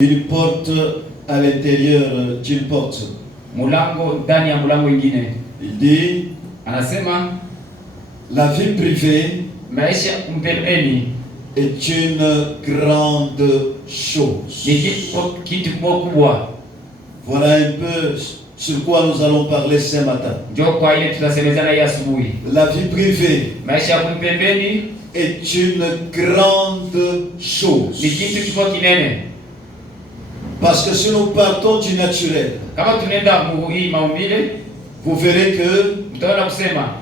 Il porte à l'intérieur d'une porte. Mulango ndani ya mulango ingine. Il dit, anasema la vie privée maisha mpembeni est une grande chose. ni kitu kubwa. Voilà un peu sur quoi nous allons parler ce matin. Ndio kwa ile tutasemezana hii asubuhi. La vie privée Maisha mpembeni est une grande chose. ni kitu kikubwa kinene. Parce que si nous partons du naturel, Kama tunaenda hii maumbile, vous verrez que mtaona kusema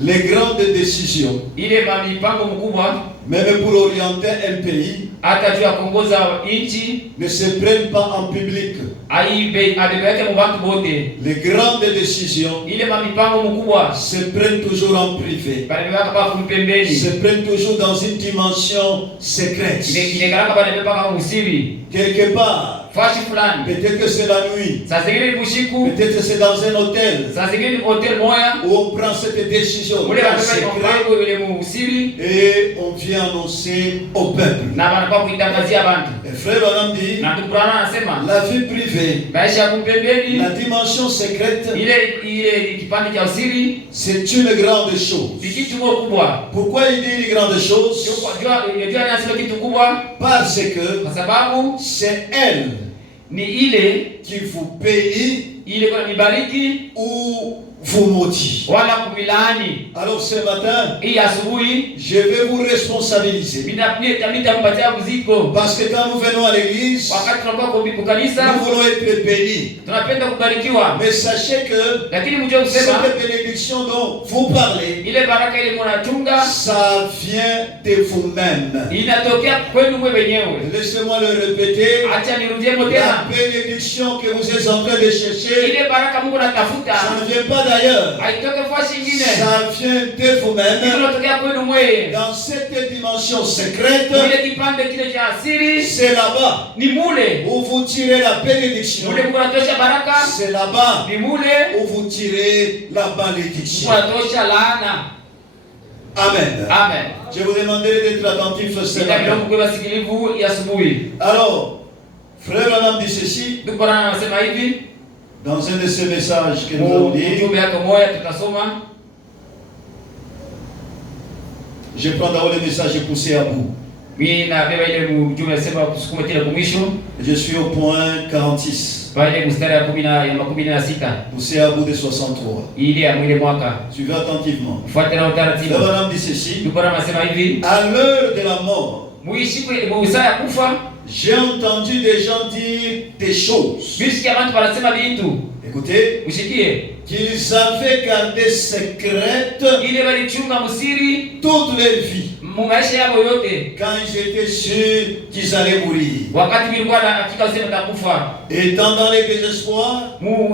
les grandes décisions, ile mipango mkubwa même pour orienter un pays, hata juu ya kuongoza nchi ne se prennent pas en public. abebeke mubantu bote. Les grandes décisions Ile mipango mkubwa se prennent toujours en privé, banebeka pa kumpembeni, se prennent toujours dans une dimension secrète. ile galaka banebeka kama usiri Quelque part, fashi fulani. peut-être que c'est la nuit, Saa zingine ni bushiku, peut-être que c'est dans un hôtel saa zingine ni hotel moya, où on prend cette décision ule en banebeka secret mpango ile musiri et on vient annoncer au peuple. na banapa kuitangazia bantu. Et frère Branham dit, Na tukurana anasema la vie privée, maisha ya kumpembeni, la dimension secrète, ile kipande cha usiri c'est une grande chose. ni kitu kubwa. Pourquoi il dit une grande chose? Jua anasema kitu kubwa Parce que kwa sababu c'est elle ni ile qui vous bénit kwa mibariki ou vous maudit. wala kumilaani. Alors ce matin, Hii asubuhi je vais vous responsabiliser. nitampatia mzigo. Parce que quand nous venons à l'église, Wakati tunakuwa kwa kanisa nous voulons être bénis. tunapenda kubarikiwa, Mais sachez que lakini mjue kusema cette bénédiction dont vous parlez, ile baraka ile mnachunga ça vient de vous-même. inatokea kwenu mwe wenyewe. Laissez-moi le répéter. Acha nirudie La tena, bénédiction que vous êtes en train de chercher, ile baraka Mungu ça anatafuta ne vient pas d'ailleurs. haitoke fashi ingine, Ça vient de vous-même. inatokea kwenu mwe. Dans cette dimension secrète, Ile kipande kile cha asiri c'est là-bas ni mule, où vous tirez la bénédiction. mule Mungu anatosha baraka, C'est là-bas ni mule où vous tirez la malédiction. Mungu anatosha laana. Amen. Amen. Je vous demanderai d'être attentif ce Ndio matin. kwa sikilivu ya asubuhi. Alors, frère Branham dit ceci Ndugu bwana anasema hivi, dans un de ces messages que nous avons dit. ujumbe yake moja tutasoma. Je prends d'abord le message et poussé à bout. Mimi nabeba ile ujumbe nasema kusukuma tena kwa mwisho. Je suis au point 46. Pale mstari ya 16. Poussé à bout de 63. Ile ya mwile mwaka. Suivez attentivement. Fuata na utaratibu. Frère Branham dit ceci. Ndugu bwana anasema hivi, À l'heure de la mort, muishi kwa saa ya kufa, j'ai entendu des gens dire des choses. bisikia watu wanasema vitu. Écoutez, Ushikie. qu'ils avaient gardé secrète Ile walichunga msiri toute leur vie. maisha yao yote. Quand ils étaient sûrs qu'ils allaient mourir. Wakati bilikuwa na hakika usema takufa. Étant dans le désespoir,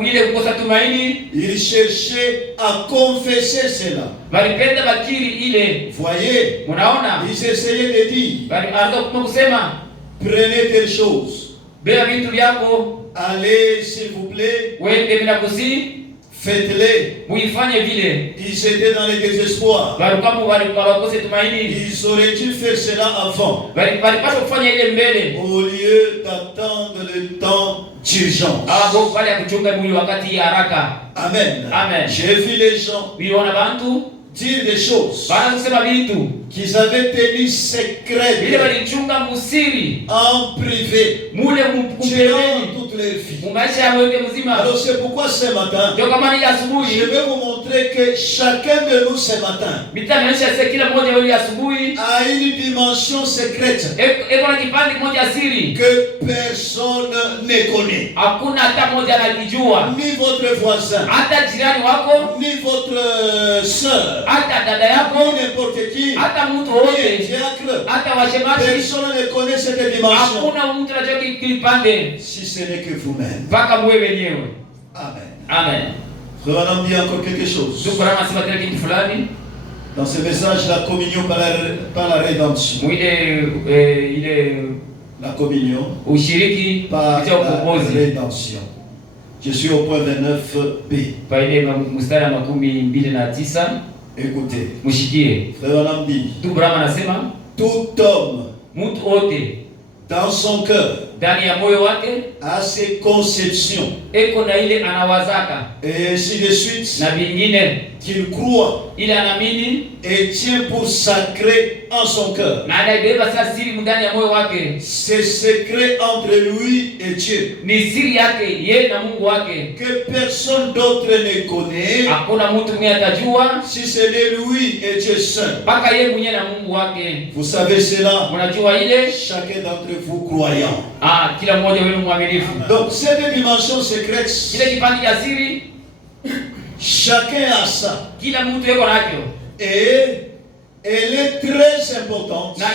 Ile kukosa tumaini, ils cherchaient à confesser cela. walipenda bakiri ile. Voyez, Munaona? ils essayaient de dire, Walianza kusema, prenez telle chose, beba vitu vyako, allez s'il vous plaît, wende bila kusi, faites-les. muifanye vile. Ils étaient dans le désespoir. Walikuwa wakose tumaini. Ils auraient dû faire cela avant, Walipaswa kufanya ile mbele. au lieu d'attendre le temps d'urgence. Hapo pale ya kuchunga mwili wakati ya haraka. Amen. Amen. J'ai vu les gens Uliona bantu dire des choses bana kusema vitu qu'ils avaient tenu vile secrètes walichunga musiri en privé mule durant mpembeni toute leur vie. mumaisha yao yote mzima. Alors c'est pourquoi ce matin, Ndio kama ni je asubuhi vais vous montrer que chacun de nous ce matin mitaonyesha sasa kila mmoja yule asubuhi a une dimension secrète eko na kipande kimoja siri que personne ne connaît. hakuna hata mmoja anajijua, Ni votre voisin, hata jirani wako, ni votre soeur, hata dada ni yako, n'importe qui, hata mtu ni un wote, diacre. hata washemaji. Personne ne connaît cette dimension Hakuna mtu anajua kipande si ce n'est que vous-même. mpaka mwe wenyewe. Amen. Amen. Frère Branham dit encore quelque chose. Ndugu Branham anasema tena kitu fulani Dans ce message, la communion par la rédemption. ile La communion ushiriki par kupitia la ukombozi. rédemption. Je suis au point 29b. Pa ile mstari wa 29. Écoutez, Mushikie. Frère Branham dit, Ndugu Branham anasema tout homme mtu wote dans son cœur ndani ya moyo wake, a ses conceptions, eko na ile anawazaka, et ainsi de suite, na vingine qu'il croit ile anaamini et tient pour sacré en son cœur. na anaibeba sasa siri ndani ya moyo wake. C'est secret entre lui et Dieu, Ni siri yake yeye na Mungu wake, que personne d'autre ne connaît, hakuna mtu mwingine atajua si ce n'est lui et Dieu seul. mpaka yeye mwenyewe na Mungu wake. Vous savez cela, Mnajua ile chacun d'entre vous croyant. kila mmoja wenu mwaminifu. Donc, cette dimension secrète, Kile kipande cha siri chacun a ça. kila mtu yuko nacho, Et elle est très importante. na